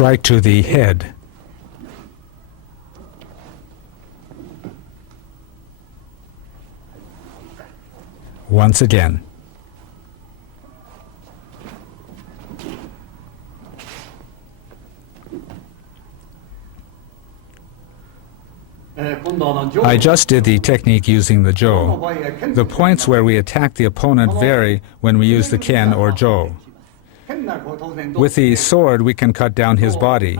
strike to the head. Once again. I just did the technique using the Jo. The points where we attack the opponent vary when we use the Ken or Jo. With the sword, we can cut down his body.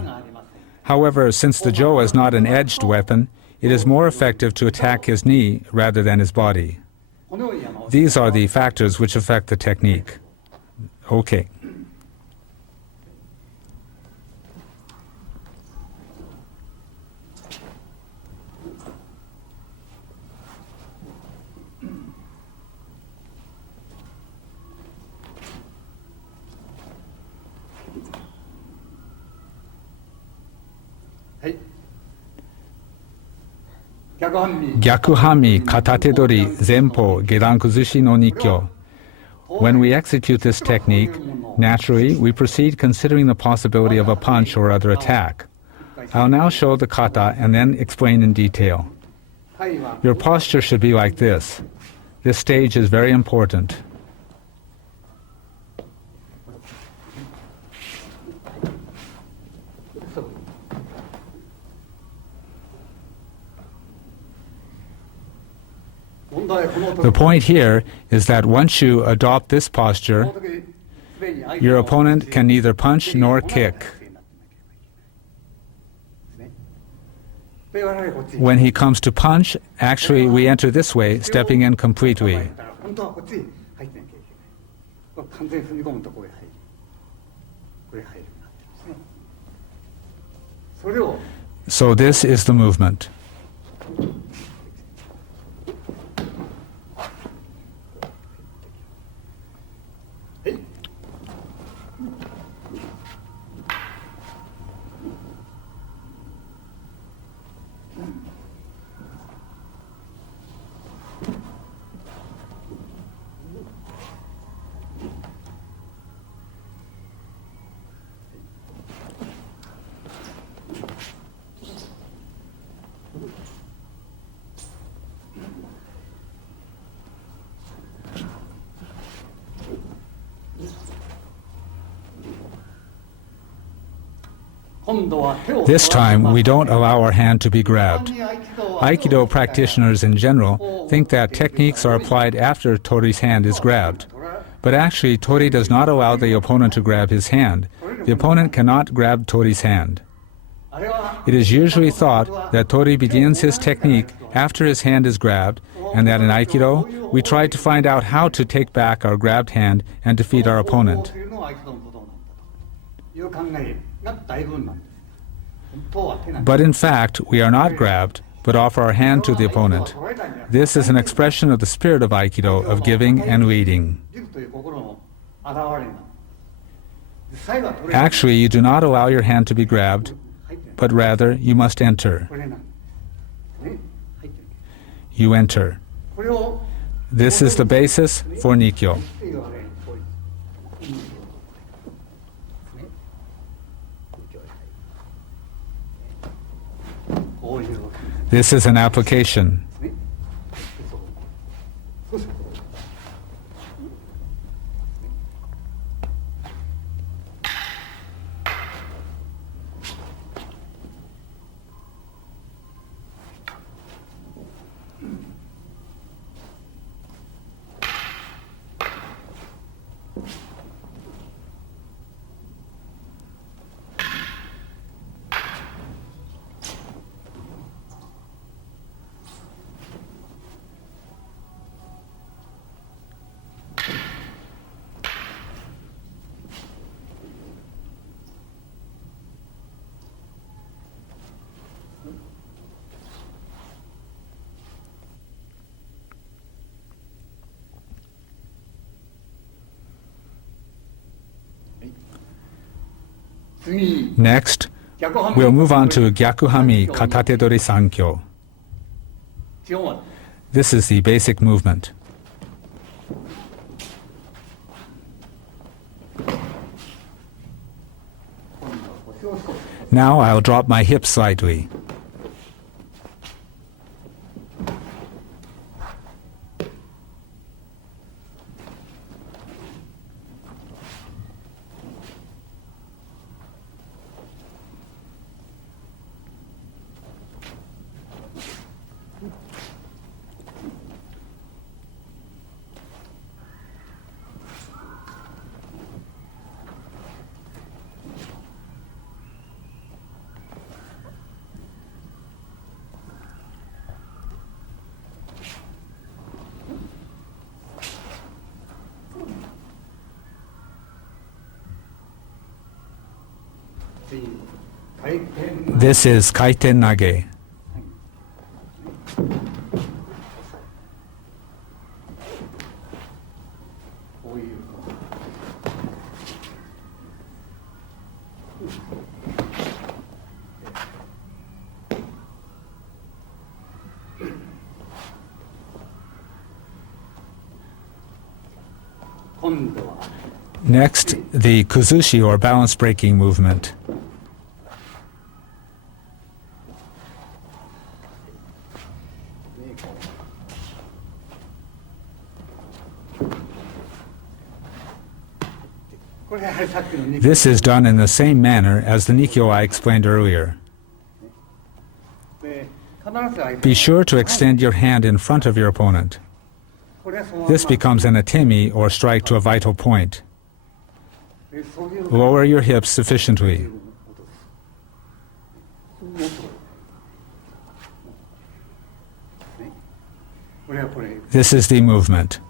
However, since the Jo is not an edged weapon, it is more effective to attack his knee rather than his body. These are the factors which affect the technique. Okay. Gyakuhami katatedori zenpo gerankuzushi no nikyo. When we execute this technique, naturally we proceed considering the possibility of a punch or other attack. I'll now show the kata and then explain in detail. Your posture should be like this. This stage is very important. The point here is that once you adopt this posture, your opponent can neither punch nor kick. When he comes to punch, actually we enter this way, stepping in completely. So this is the movement. This time, we don't allow our hand to be grabbed. Aikido practitioners in general think that techniques are applied after Tori's hand is grabbed. But actually, Tori does not allow the opponent to grab his hand. The opponent cannot grab Tori's hand. It is usually thought that Tori begins his technique after his hand is grabbed, and that in Aikido, we try to find out how to take back our grabbed hand and defeat our opponent. But in fact, we are not grabbed, but offer our hand to the opponent. This is an expression of the spirit of Aikido, of giving and leading. Actually, you do not allow your hand to be grabbed, but rather you must enter. You enter. This is the basis for Nikyo. This is an application. Next, we'll move on to Gyakuhami Katatedori Sankyo. This is the basic movement. Now I'll drop my hips slightly. This is kaiten nage. Next, the kuzushi or balance breaking movement. This is done in the same manner as the Nikkyo I explained earlier. Be sure to extend your hand in front of your opponent. This becomes an atemi or strike to a vital point. Lower your hips sufficiently. This is the movement.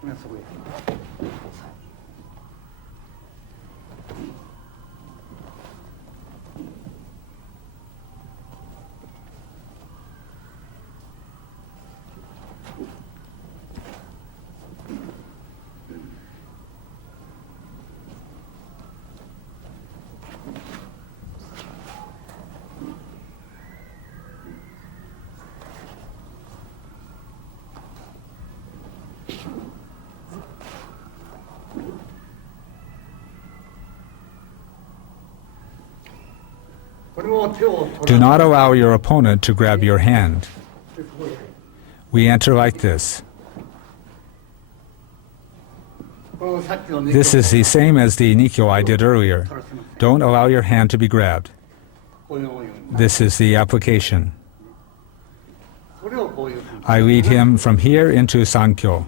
Do not allow your opponent to grab your hand. We enter like this. This is the same as the Nikkyo I did earlier. Don't allow your hand to be grabbed. This is the application. I lead him from here into Sankyo.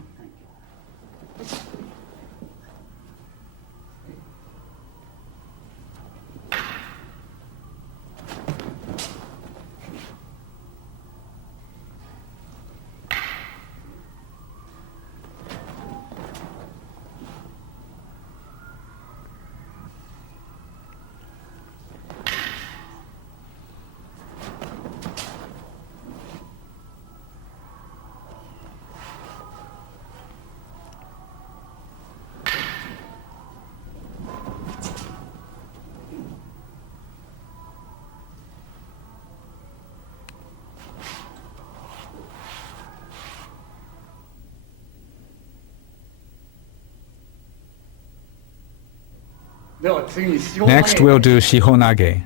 Next, we'll do shihonage.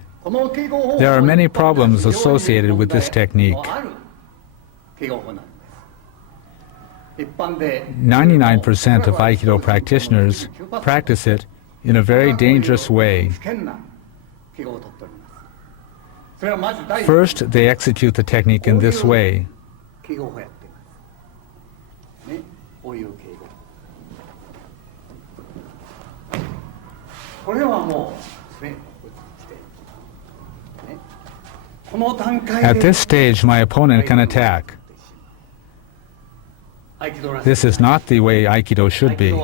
There are many problems associated with this technique. 99% of Aikido practitioners practice it in a very dangerous way. First, they execute the technique in this way. At this stage, my opponent can attack. This is not the way Aikido should be.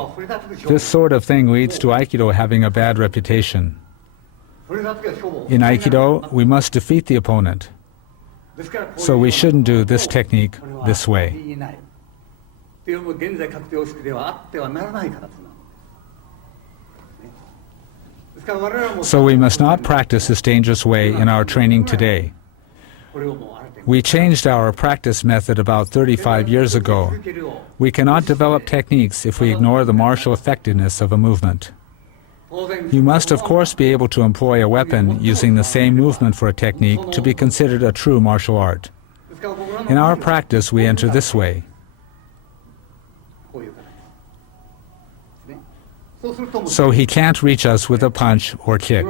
This sort of thing leads to Aikido having a bad reputation. In Aikido, we must defeat the opponent. So we shouldn't do this technique this way. So we must not practice this dangerous way in our training today. We changed our practice method about 35 years ago. We cannot develop techniques if we ignore the martial effectiveness of a movement. You must of course be able to employ a weapon using the same movement for a technique to be considered a true martial art. In our practice, we enter this way. So he can't reach us with a punch or kick.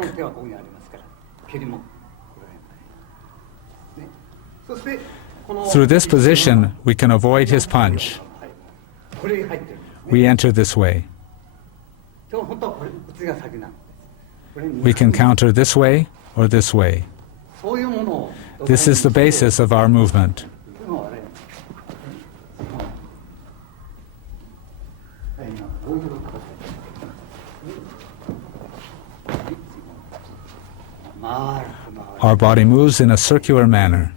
Through this position, we can avoid his punch. We enter this way. We can counter this way or this way. This is the basis of our movement. Our body moves in a circular manner.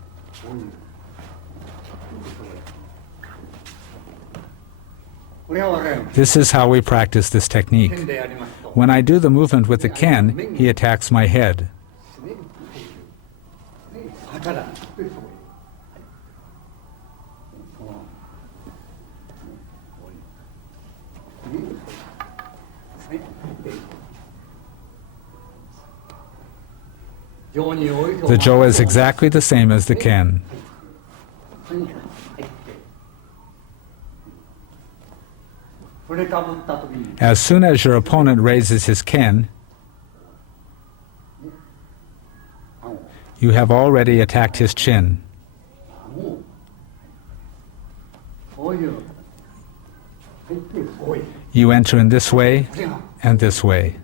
This is how we practice this technique. When I do the movement with the ken, he attacks my head. The Jo is exactly the same as the ken. As soon as your opponent raises his ken, you have already attacked his chin. You enter in this way and this way.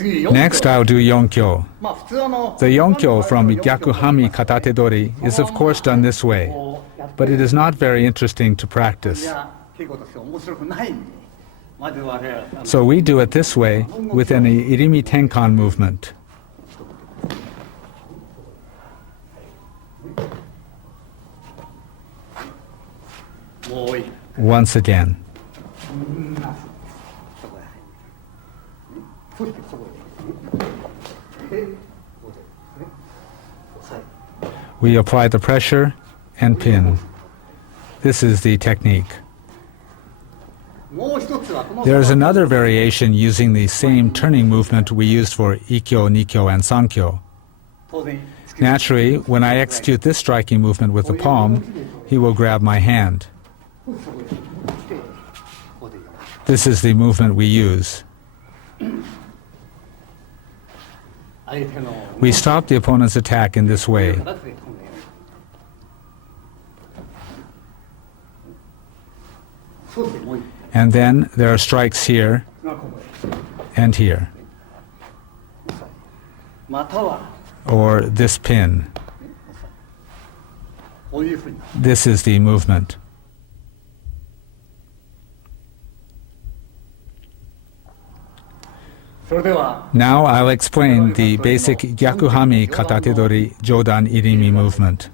Next, I'll do yonkyo. The yonkyo from Gyakuhami Katate-dori is of course done this way, but it is not very interesting to practice. So we do it this way with an irimi tenkan movement. Once again. We apply the pressure and pin. This is the technique. There is another variation using the same turning movement we used for ikkyo, nikyo, and sankyo. Naturally, when I execute this striking movement with the palm, he will grab my hand. This is the movement we use. We stop the opponent's attack in this way. And then there are strikes here and here. Or this pin. This is the movement. Now I'll explain the basic Gyakuhami Katate-dori Jodan Irimi movement.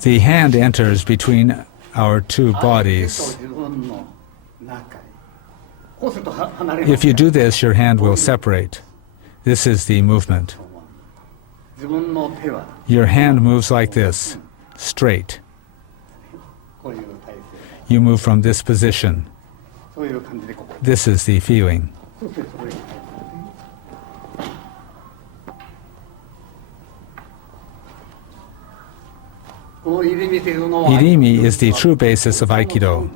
The hand enters between our two bodies. If you do this, your hand will separate. This is the movement. Your hand moves like this, straight. You move from this position. This is the feeling. Irimi is the true basis of Aikido.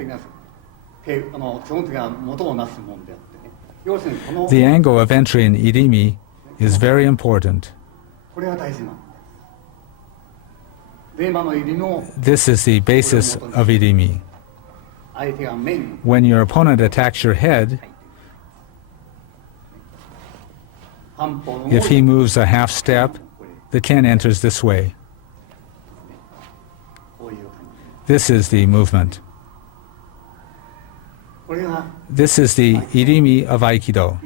The angle of entry in Irimi is very important. This is the basis of Irimi. When your opponent attacks your head, if he moves a half step, the ken enters this way. This is the movement. This is the irimi of Aikido.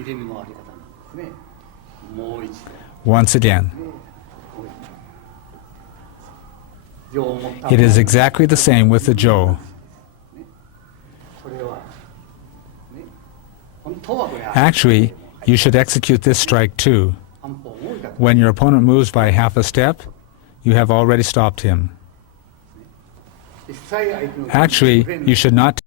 Once again. It is exactly the same with the Jo. Actually, you should execute this strike too. When your opponent moves by half a step, you have already stopped him. Actually, you should not